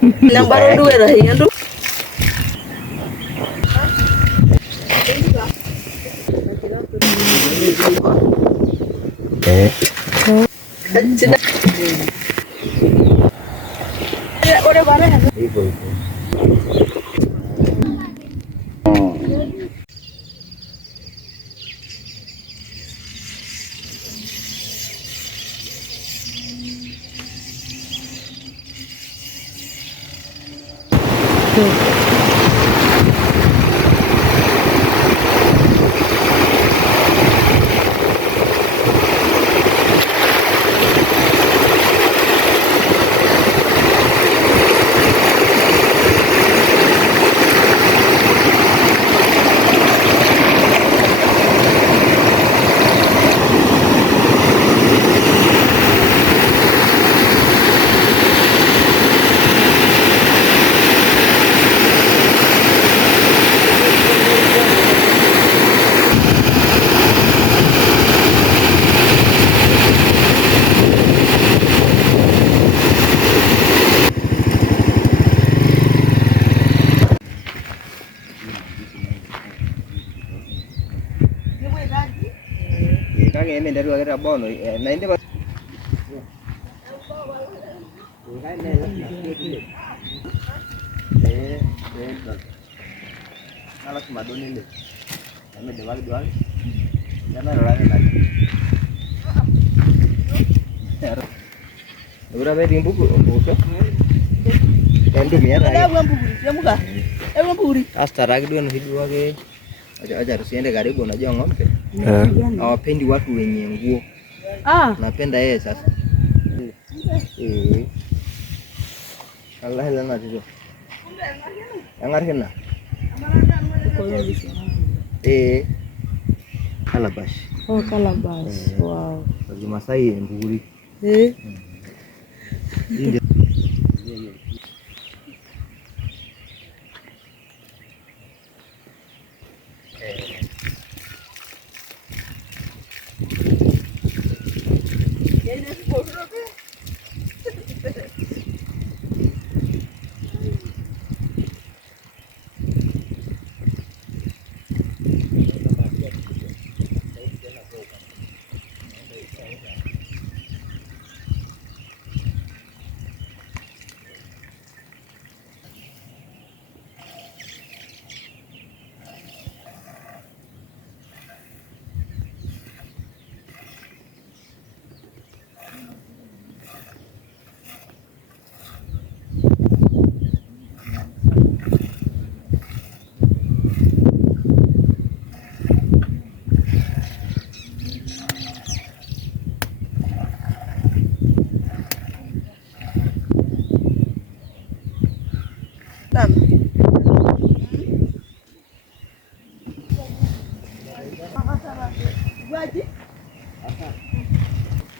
Nang baru dua dah yang tu. Sudah. Udah barang. Ibu. Kami dari agak bono, nanti pas. Kalau cuma doni deh, kami jual, jangan orang lagi. Berapa ini buku? Yang tu miara. Ada bukan buku, yang buka? Bukan buku. Astara gitu kan hidup lagi. Ajar siende gari bona jongo mpe. Hawapendi watu wenye nguo. Napenda yeye sasa. Allah lana hizo. Yangar kena. Calabash. Oh, calabash. Wow. Bagi Masai mburi.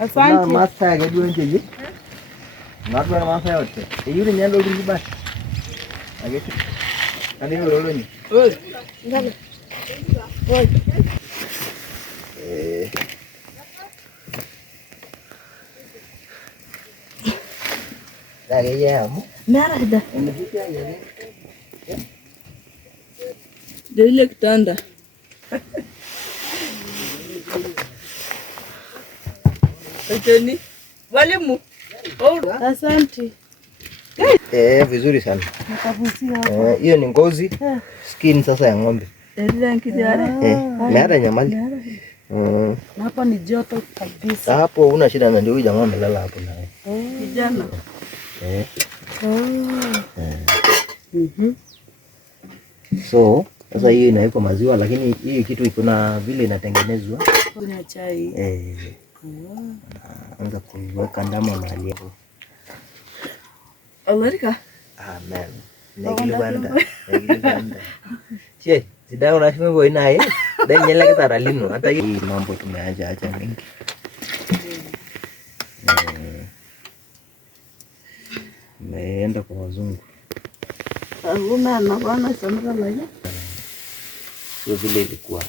Asante. Masa ya dua inci. Nggak dua masa ya oke. Ini udah nyandol di bas. Agak. Kan ini udah nih. Enggak. Woi. Lagi ya, kamu? Merah dah. Dia lek tanda. Ni walimu. Asante. Vizuri sana. Hiyo ni ngozi. Skin sasa ya ng'ombe. Meada nyamali. Hapa ni joto kabisa. Hapo una shida na ndio huyu jamaa amelala hapo naye. Kijana. So, sasa hii inawekwa maziwa lakini hii kitu iko na vile inatengenezwa. Kuna chai. Anza kuweka ndama mahali hapo. Amerika. Amen. Negilibanda. Che, sidao unashime boy naye. Dan nyela kita ralino. Hata hii mambo tumeacha acha mingi. Meenda kwa wazungu. Una na bana samra laja. Sio vile ilikuwa.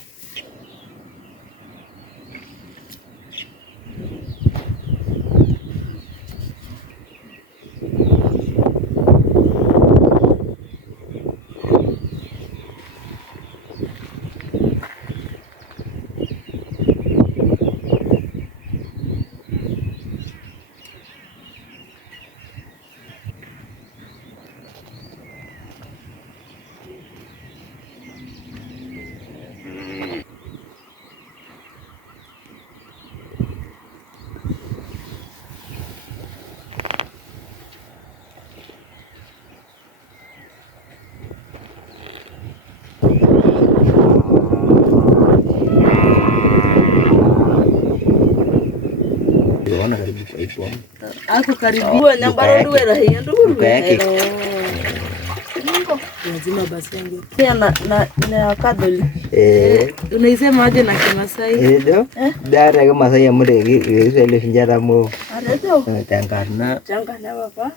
naona karibu kwa ipo. Ako karibu nyambaro duwera hiyo ndugu yake. Lazima basi yangu. Pia na Catholic. Unaisema aje na Kimasai? Ndio. Dara kama Masai ya mure ile finjara mo. Areto. Tangana. Tangana baba.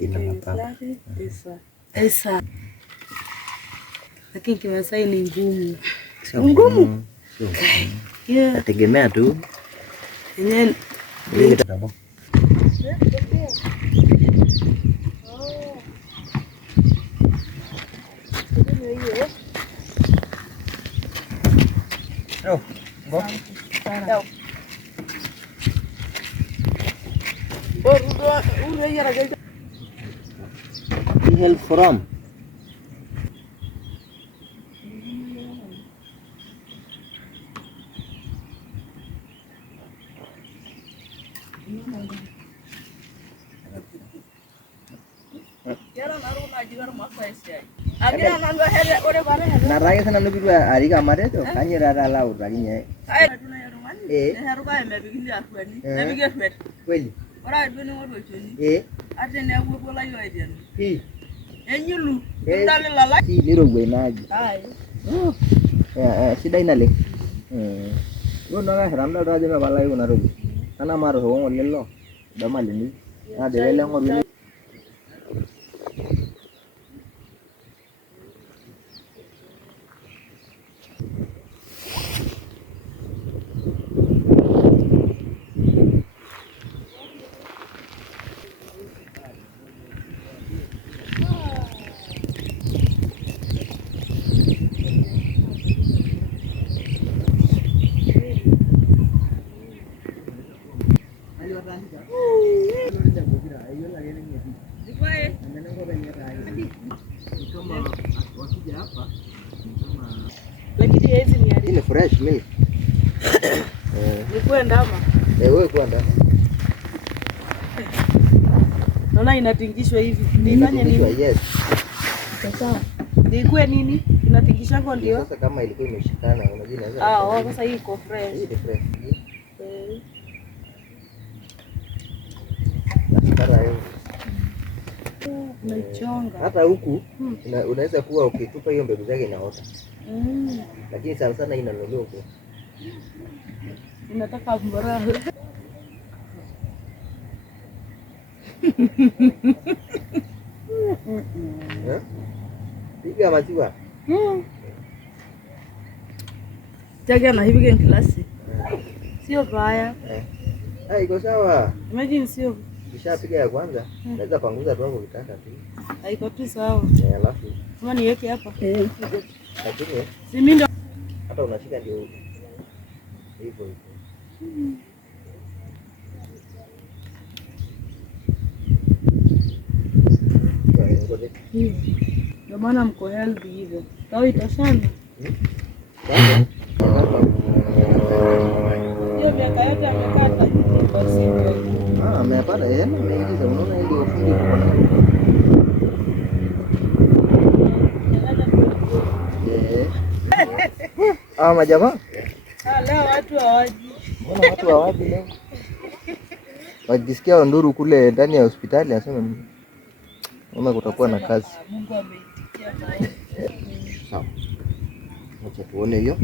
Ina hapa. Esa. Lakini Kimasai ni ngumu. Ngumu. Yeah. Nategemea tu. Yenyewe ile kitambo. Oh, go. Help from. Narai sana nabi dua hari kamar itu kan ya rara laut lagi nya. Kweli. Liro gue naji. Ya, sidai nale. Gue nggak heran dah aja me balai gue naruh. Karena marah orang orang lo, dah malu ni. Nah, dia bilang orang. Lakini hizi ni ile fresh milk. Ni kwenda ama? Wewe kwenda. Naona inatingishwa hivi. Nifanye nini? Yes. Sasa nikwe nini? Inatingisha kwa ndio. Sasa kama ilikuwa imeshikana unajua inaweza. Sasa hii iko fresh. Hii ni fresh. Unaichonga. Hata huku unaweza kuwa ukitupa hiyo mbegu zake inaota. Lakini sana sana inanunuliwa huko. Inataka mbora. Piga maziwa. Jaga na hivi gen klasi. Sio baya. Iko sawa. Imagine sio. Kishapiga ya kwanza, naweza panguza tu hapo kitaka tu. Haiko tu sawa. Alafu kama niweke hapa. Lakini si mimi ndo hata unashika ndio hivyo hivyo. Ndio maana mko healthy hivyo. Tao itashana. Hiyo miaka yote amekata kwa siku. Amepata yeye ameingiza, unaona ile ufundi kwa nani? Majamaa. Leo watu hawaji. Mbona watu hawaji leo? Wajisikia nduru kule ndani ya hospitali anasema mama kutakuwa na kazi. Mungu ameitikia. Sawa. Acha tuone hiyo.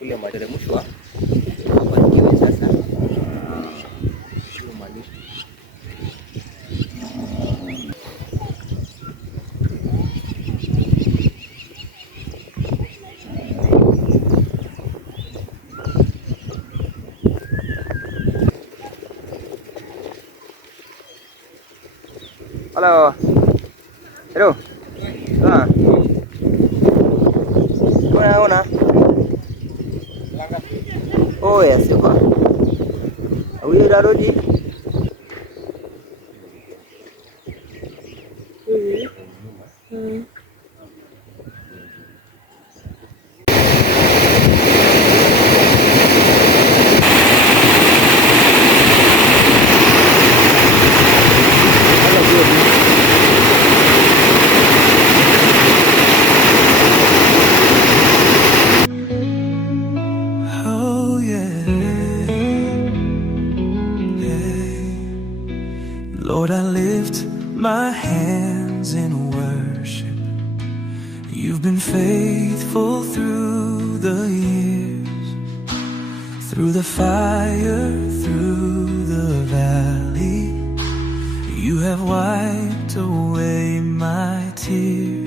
kule materemshwa wabarikiwe sasa. Halo. Hello. Una. Oh yes, siapa? Awi dah di. Lord, I lift my hands in worship. You've been faithful through the years, through the fire, through the valley. You have wiped away my tears.